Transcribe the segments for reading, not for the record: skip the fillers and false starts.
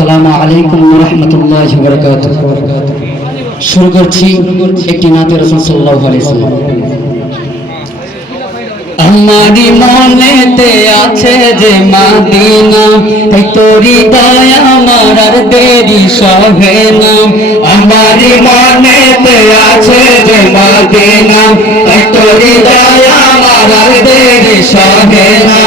আসসালামু আলাইকুম ওয়া রাহমাতুল্লাহি ওয়া বারাকাতুহু। শুরু করছি একটি নাতে রাসূল সাল্লাল্লাহু আলাইহি ওয়াসাল্লাম। আমারি মনেতে আছে যে মদিনা, তাই তোরি দয়া আমার আর দেরি সহে না। আমারি মনেতে আছে যে মদিনা, তাই তোরি দয়া আমার আর দেরি সহে না।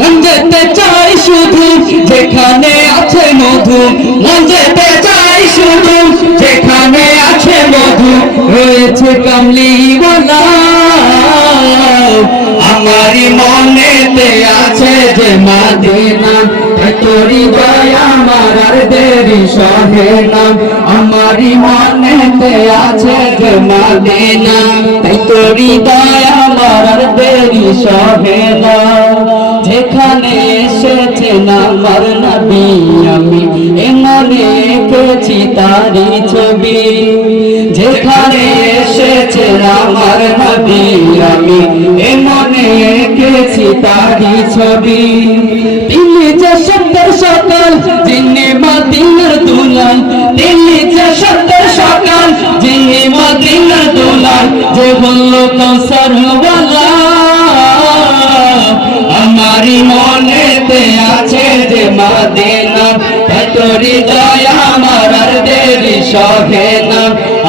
মন যেতে চাই শুধু যেখানে আছে মধু, মন যেতে চাই শুধু যেখানে আছে মধু, রয়েছে কামলিওয়ালা। আমারি মনেতে আছে যে মদিনা, তাই তোরি দয়া আমার আর দেরি সহে না। আমারি মনেতে আছে যে মদিনা, তাই তোরি দয়া আমার আর দেরি সহে না। যেখানে এসেছেন আমার নবী, আমি এমনে এঁকেছি তারি ছবি। যেখানে এসেছেন আমার নবী, আমি এমনে এঁকেছি তারি ছবি। তিনি যে সত্যের সকাল যিনি মদিনার দুলাল, তিনি যে সত্যের সকাল যিনি মদিনার দুলাল, যে বলল কৌসার ওয়ালা। আমারি মনেতে আছে যে মদিনা, তাই তোরি দয়া আমার আর দেরি সহে না।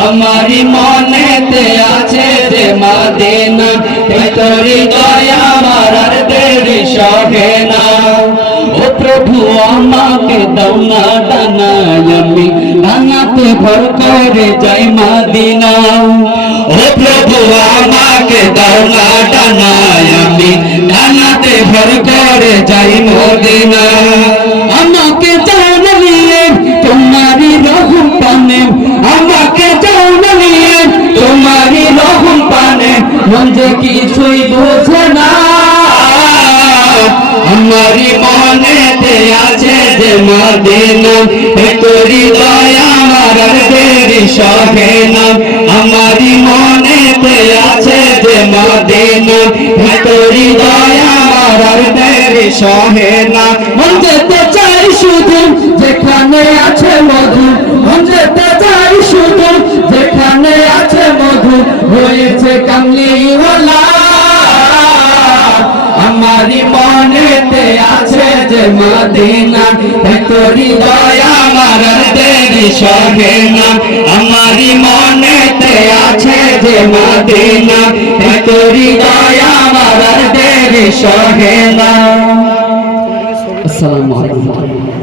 আমারি মনেতে আছে যে মদিনা, তাই তোরি দয়া আমার আর দেরি সহে না। ও প্রভু আমাকে দাও না ডানা, আমি ডানাতে ভর করে যাই মদিনা। ও প্রভু আমাকে দাও না ডানা, আমি ডানাতে ভর করে যাই মদিনা। আমাকে যাও না নিয়ে তোমারি রহম পানে, আমাকে যাও না নিয়ে তোমারি রহম পানে, মন যে কিছুই বোঝে না। আমারি মনেতে আছে যে মদিনা, তোরি দয়া আমার আর দেরি সহে না। আমারি মনেতে আছে যে মদিনা, তোরি দয়া আমার আর দেরি সহে না। মন যেতে চাই শুধু যেখানে আছে মধু, মন যেতে চাই শুধু যেখানে আছে মধু, হয়েছে কামলিওয়ালা। আমারি মনেতে আছে যে মদিনা, তোরি দয়া আমার আর দেরি সহে না। আমারি মনেতে আছে যে মদিনা, তোরি দয়া আমার আর দেরি সহে না। আসসালামু আলাইকুম।